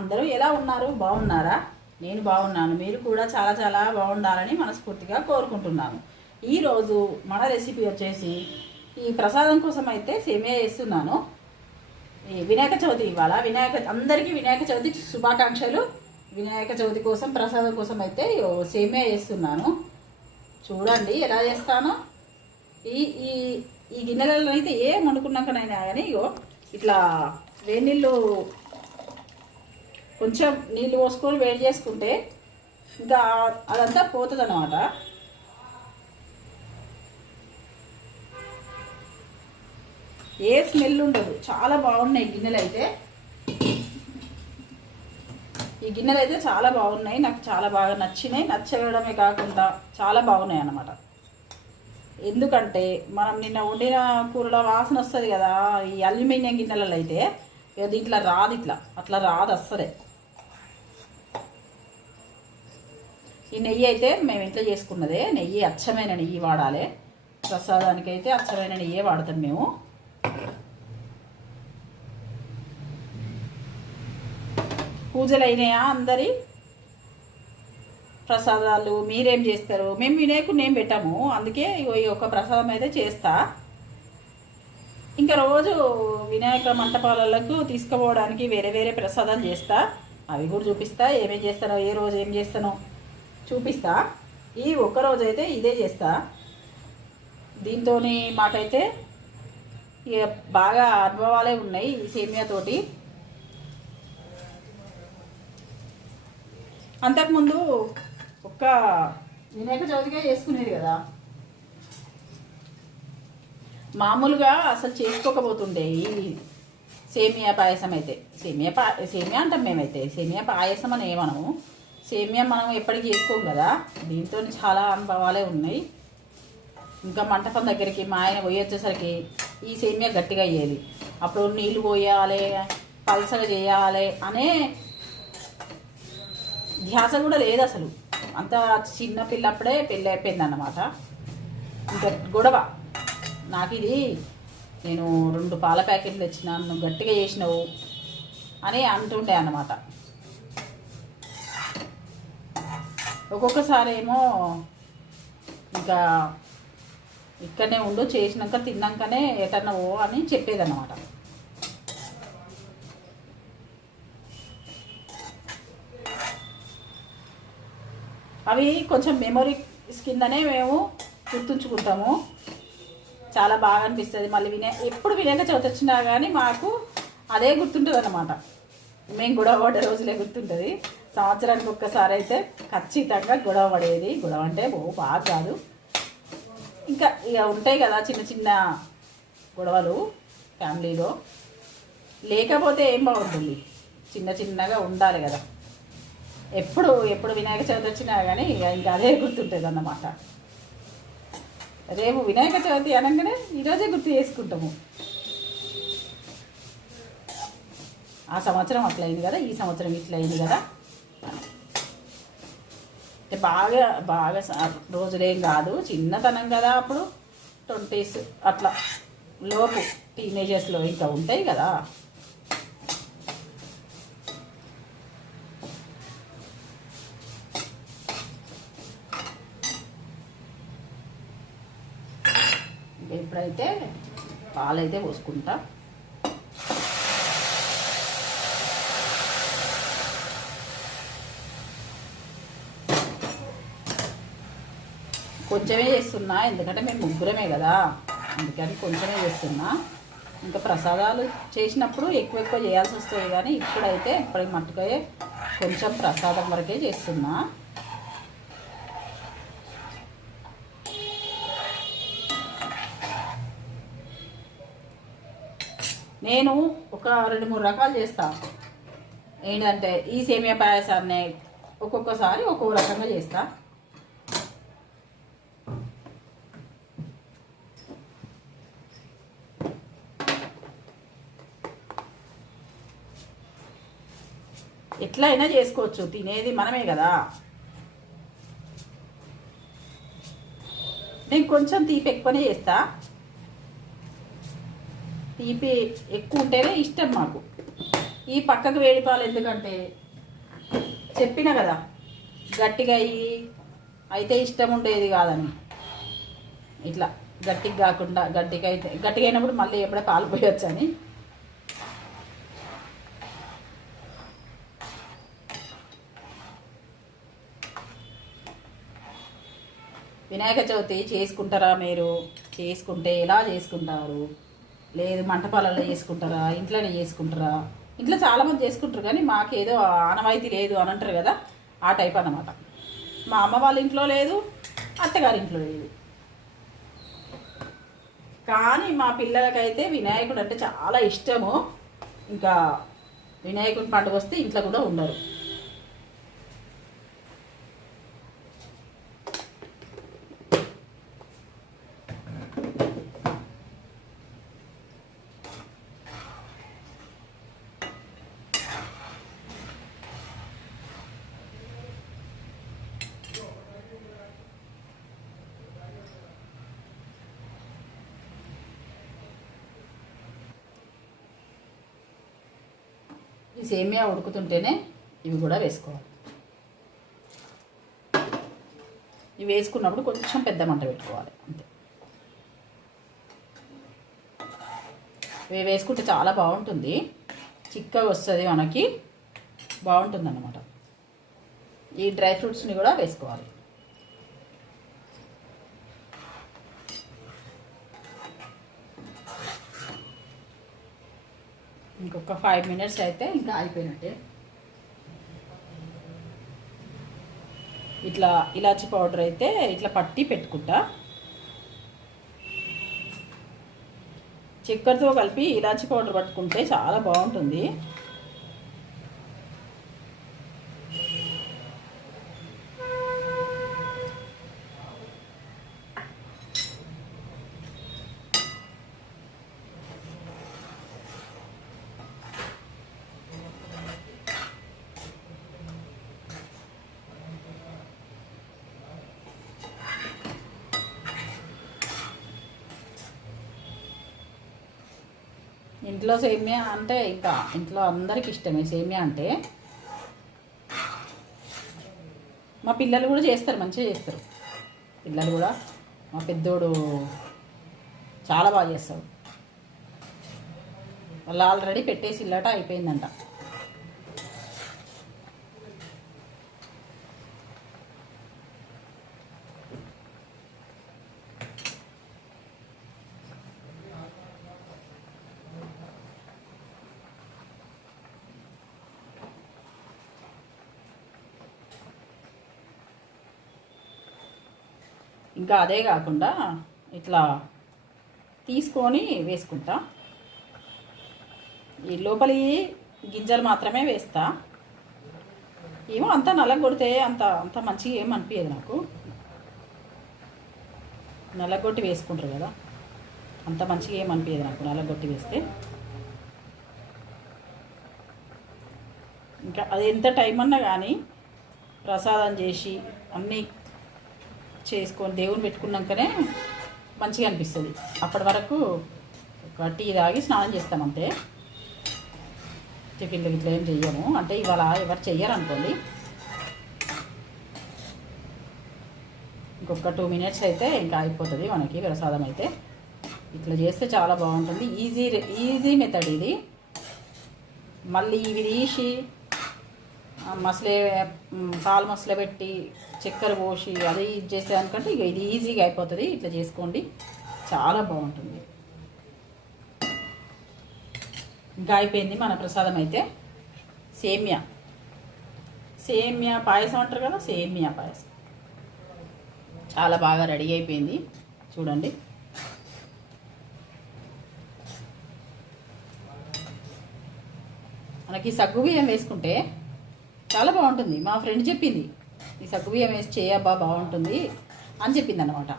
అందరూ ఎలా ఉన్నారు? బాగున్నారా? నేను బాగున్నాను. మీరు కూడా చాలా చాలా బాగుండాలని మనస్ఫూర్తిగా కోరుకుంటున్నాను. ఈరోజు మన రెసిపీ వచ్చేసి ఈ ప్రసాదం కోసం అయితే సేమియా చేస్తున్నాను ఈ వినాయక చవితి ఇవాళ వినాయక అందరికీ వినాయక చవితి శుభాకాంక్షలు. వినాయక చవితి కోసం ప్రసాదం కోసం అయితే సేమే సేమియా చేస్తున్నాను చూడండి ఎలా చేస్తానో. ఈ ఈ ఈ గిన్నెలలో అయితే ఏం వండుకున్నాకనైనా కానీ ఇగో ఇట్లా వేనీళ్ళు కొంచెం నీళ్ళు పోసుకొని వేడి చేసుకుంటే ఇంకా అదంతా పోతుంది అనమాట ఏ స్మెల్ ఉండదు. చాలా బాగున్నాయి గిన్నెలు అయితే. ఈ గిన్నెలు అయితే చాలా బాగున్నాయి. నాకు చాలా బాగా నచ్చినాయి. నచ్చడమే కాకుండా చాలా బాగున్నాయి అన్నమాట. ఎందుకంటే మనం నిన్న వండిన కూరలో వాసన వస్తుంది కదా ఈ అల్యూమినియం గిన్నెలలో అయితే ఇక దీంట్లో రాదు ఇట్లా. అట్లా రాదు అస్సలే. ఈ నెయ్యి అయితే మేము ఇంట్లో చేసుకున్నదే. నెయ్యి అచ్చమైన నెయ్యి వాడాలి. ప్రసాదానికి అయితే అచ్చమైన నెయ్యే వాడతాం మేము. పూజలు అయినాయా అందరి? ప్రసాదాలు మీరేం చేస్తారు? మేము వినాయకుడిని ఏం పెట్టాము. అందుకే ఈ ఒక ప్రసాదం అయితే చేస్తా. ఇంకా రోజు వినాయక మంటపాలకు తీసుకుపోవడానికి వేరే వేరే ప్రసాదాలు చేస్తా. అవి కూడా చూపిస్తా. ఏమేం చేస్తానో ఏ రోజు ఏం చేస్తానో చూపిస్తా. ఈ ఒక్కరోజు అయితే ఇదే చేస్తా. దీంతో మాకైతే ఇక బాగా అనుభవాలే ఉన్నాయి ఈ సేమియాతోటి. అంతకుముందు ఒక్క వినాయక చవితిగా చేసుకునేది కదా. మామూలుగా అసలు చేసుకోకపోతుండే ఈ సేమియా పాయసం అయితే. సేమియా పా సేమియా అంటాం మేమైతే. సేమియా పాయసం అని ఏమనము. సేమియా మనం ఎప్పటికీ చేసుకోం కదా. దీంతో చాలా అనుభవాలే ఉన్నాయి. ఇంకా మంటపం దగ్గరికి మా ఆయన పోయొచ్చేసరికి ఈ సేమియా గట్టిగా అయ్యేది. అప్పుడు నీళ్ళు పోయాలి పలసగా చేయాలి అనే ధ్యాస కూడా లేదు అసలు. అంత చిన్న పిల్లప్పుడే పెళ్ళి అయిపోయింది అన్నమాట ఇంకా గొడవ. నాకు ఇది నేను రెండు పాల ప్యాకెట్లు తెచ్చిన నువ్వు గట్టిగా చేసినావు అని అంటుండే అన్నమాట ఒక్కొక్కసారి ఏమో ఇంకా ఇక్కడనే ఉండు చేసినాక తిన్నాకనే ఎటన్నా ఓ అని చెప్పేదన్నమాట. అవి కొంచెం మెమొరీస్ కిందనే మేము గుర్తుంచుకుంటాము. చాలా బాగా అనిపిస్తుంది. మళ్ళీ వినే ఎప్పుడు వినాయక చవితి వచ్చినా కానీ మాకు అదే గుర్తుంటుంది అన్నమాట మేము గొడవ పడే రోజులే గుర్తుంటుంది. సంవత్సరానికి ఒక్కసారి అయితే ఖచ్చితంగా గొడవ పడేది. గొడవ అంటే బహు బాగా కాదు. ఇంకా ఇక ఉంటాయి కదా చిన్న చిన్న గొడవలు ఫ్యామిలీలో. లేకపోతే ఏం బాగుంటుంది? చిన్న చిన్నగా ఉండాలి కదా. ఎప్పుడు ఎప్పుడు వినాయక చవితి వచ్చినా కానీ ఇక ఇంకా అదే గుర్తుంటుంది అన్నమాట రేపు వినాయక చవితి అనగానే ఈరోజే గుర్తు చేసుకుంటాము. ఆ సంవత్సరం అట్లా అయింది కదా ఈ సంవత్సరం ఇట్లా అయింది కదా? అంటే బాగా బాగా రోజులేం కాదు చిన్నతనం కదా అప్పుడు ట్వంటీస్ అట్లా లోపు టీనేజర్స్లో ఇంకా ఉంటాయి కదా ఇంకా ఇప్పుడైతే పాలైతే పోసుకుంటా. కొంచెమే చేస్తున్నా ఎందుకంటే మేము ముగ్గురమే కదా. అందుకని కొంచెమే చేస్తున్నా. ఇంకా ప్రసాదాలు చేసినప్పుడు ఎక్కువ ఎక్కువ చేయాల్సి వస్తుంది కానీ ఇప్పుడైతే ఇప్పటికి మట్టుకే కొంచెం ప్రసాదం వరకే చేస్తున్నా. నేను ఒక రెండు మూడు రకాలు చేస్తాను ఏంటంటే ఈ సేమియా పాయసాన్ని ఒక్కొక్కసారి ఒక్కొక్క రకంగా చేస్తా. ఎట్లా అయినా చేసుకోవచ్చు తినేది మనమే కదా. నేను కొంచెం తీపి ఎక్కువనే చేస్తా. తీపి ఎక్కువ ఉంటేనే ఇష్టం మాకు. ఈ పక్కకు వేడిపాలు ఎందుకంటే చెప్పిన కదా గట్టిగా అయ్యి అయితే ఇష్టం ఉండేది కాదని. ఇట్లా గట్టిగా కాకుండా గట్టిగా అయితే గట్టిగా అయినప్పుడు మళ్ళీ ఎప్పుడే పాలు పోయొచ్చు అని. వినాయక చవితి చేసుకుంటారా మీరు? చేసుకుంటే ఎలా చేసుకుంటారు? లేదు మంటపాలలో చేసుకుంటారా? ఇంట్లోనే చేసుకుంటారా? ఇంట్లో చాలామంది చేసుకుంటారు కానీ మాకేదో ఆనవాయితీ లేదు అని అంటారు కదా ఆ టైప్ అన్నమాట. మా అమ్మ వాళ్ళ ఇంట్లో లేదు అత్తగారి ఇంట్లో లేదు. కానీ మా పిల్లలకైతే వినాయకుడు అంటే చాలా ఇష్టము. ఇంకా వినాయకుడి పండుగ వస్తే ఇంట్లో కూడా ఉండరు. సేమియా ఉడుకుతుంటేనే ఇవి కూడా వేసుకోవాలి. ఇవి వేసుకున్నప్పుడు కొంచెం పెద్ద మంట పెట్టుకోవాలి అంతే. ఇవి వేసుకుంటే చాలా బాగుంటుంది. చిక్కగా వస్తుంది మనకి బాగుంటుంది అన్నమాట ఈ డ్రై ఫ్రూట్స్ని కూడా వేసుకోవాలి. ఇంకొక ఫైవ్ మినిట్స్ అయితే ఇంకా అయిపోయినట్టే. ఇట్లా ఇలాచి పౌడర్ అయితే ఇట్లా పట్టి పెట్టుకుంటా. చక్కెరతో కలిపి ఇలాచి పౌడర్ పట్టుకుంటే చాలా బాగుంటుంది. ఇంట్లో సేమియా అంటే ఇంకా ఇంట్లో అందరికి ఇష్టమే. సేమియా అంటే మా పిల్లలు కూడా చేస్తారు మంచిగా చేస్తారు. పిల్లలు కూడా మా పెద్దోడు చాలా బాగా చేస్తాడు. వాళ్ళు ఆల్రెడీ పెట్టేసి ఇల్లట అయిపోయిందంట. ఇంకా అదే కాకుండా ఇట్లా తీసుకొని వేసుకుంటా. ఈ లోపలి గింజలు మాత్రమే వేస్తా. ఏమో అంత నల్లగొడితే అంత అంత మంచిగా ఏం అనిపించదు నాకు. నల్లగొట్టి వేసుకుంటారు కదా అంత మంచిగా ఏం అనిపించదు నాకు నల్లగొట్టి వేస్తే. ఇంకా అది ఎంత టైం అన్నా కానీ ప్రసాదం చేసి అన్నీ చేసుకొని దేవుని పెట్టుకున్నాకనే మంచిగా అనిపిస్తుంది. అప్పటి వరకు ఒక టీ తాగి స్నానం చేస్తాం అంతే. టిఫిన్లు ఇట్లా ఏం చెయ్యము. అంటే ఇవాళ ఎవరు చెయ్యరు అనుకోండి ఇంకొక టూ మినిట్స్ అయితే ఇంకా అయిపోతుంది మనకి ప్రసాదం అయితే. ఇట్లా చేస్తే చాలా బాగుంటుంది. ఈజీ ఈజీ మెథడ్ ఇది. మళ్ళీ ఇవి తీసి మసలే పాలు మసలే పెట్టి చక్కెర పోసి అది ఇది చేసేదానికంటే ఇక ఇది ఈజీగా అయిపోతుంది. ఇట్లా చేసుకోండి. చాలా బాగుంటుంది. ఇంకా అయిపోయింది మన ప్రసాదం అయితే. సేమియా. సేమియా పాయసం అంటారు కదా సేమియా పాయసం. చాలా బాగా రెడీ అయిపోయింది. చూడండి. మనకి సగ్గు బియ్యం వేసుకుంటే చాలా బాగుంటుంది. మా ఫ్రెండ్ చెప్పింది. ఈ సగ్గు బియ్యం వేసి చేయబ్బా బాగుంటుంది అని చెప్పింది అనమాట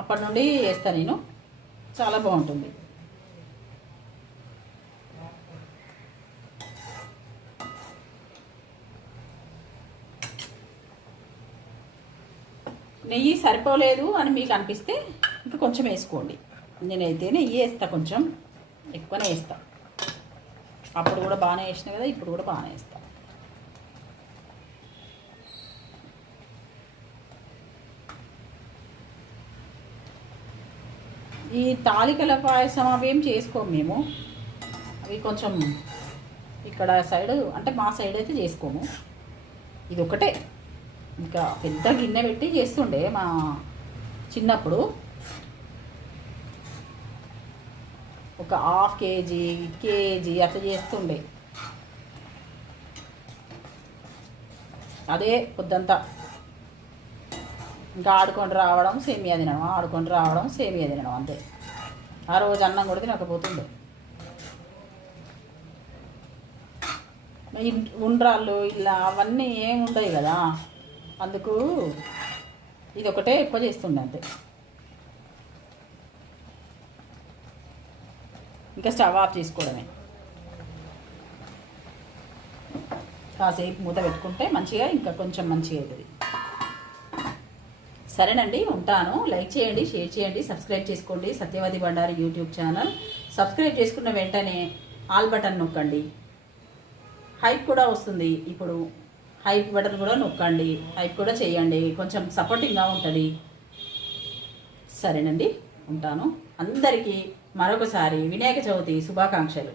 అప్పటి నుండి వేస్తాను నేను. చాలా బాగుంటుంది. నెయ్యి సరిపోలేదు అని మీకు అనిపిస్తే ఇంకా కొంచెం వేసుకోండి. నేనైతే నెయ్యి వేస్తా కొంచెం. ఎక్కువనే వేస్తా. అప్పుడు కూడా బాగానే వేసిన కదా ఇప్పుడు కూడా బాగానే వేస్తా. ఈ తాలికల పాయసం అవి ఏం చేసుకోము మేము. అవి కొంచెం ఇక్కడ సైడ్ అంటే మా సైడ్ అయితే చేసుకోము. ఇది ఒకటే ఇంకా పెద్ద గిన్నె పెట్టి చేస్తుండే మా చిన్నప్పుడు. ఒక హాఫ్ కేజీ కేజీ అట్లా చేస్తుండే. అదే పొద్దంతా. ఇంకా ఆడుకొని రావడం సేమియా తినడం ఆడుకొని రావడం సేమియా తినడం అంతే. ఆ రోజు అన్నం కూడా తినకపోతుండే. ఉండ్రాళ్ళు ఇలా అవన్నీ ఏం ఉండవు కదా అందుకు ఇది ఒకటే ఎక్కువ చేస్తుండే అంతే. ఇంకా స్టవ్ ఆఫ్ చేసుకోవడమే. కాసేపు మూత పెట్టుకుంటే మంచిగా ఇంకా కొంచెం మంచిగా అవుతుంది సరేనండి ఉంటాను. లైక్ చేయండి షేర్ చేయండి సబ్స్క్రైబ్ చేసుకోండి. Satyavathi Bandari YouTube channel. Subscribe చేసుకున్న వెంటనే ఆల్ బటన్ నొక్కండి. హైప్ కూడా వస్తుంది. ఇప్పుడు హైప్ బటన్ కూడా నొక్కండి. హైప్ కూడా చేయండి. కొంచెం సపోర్టింగ్గా ఉంటుంది. సరేనండి ఉంటాను. అందరికీ మరొకసారి వినాయక చవితి శుభాకాంక్షలు.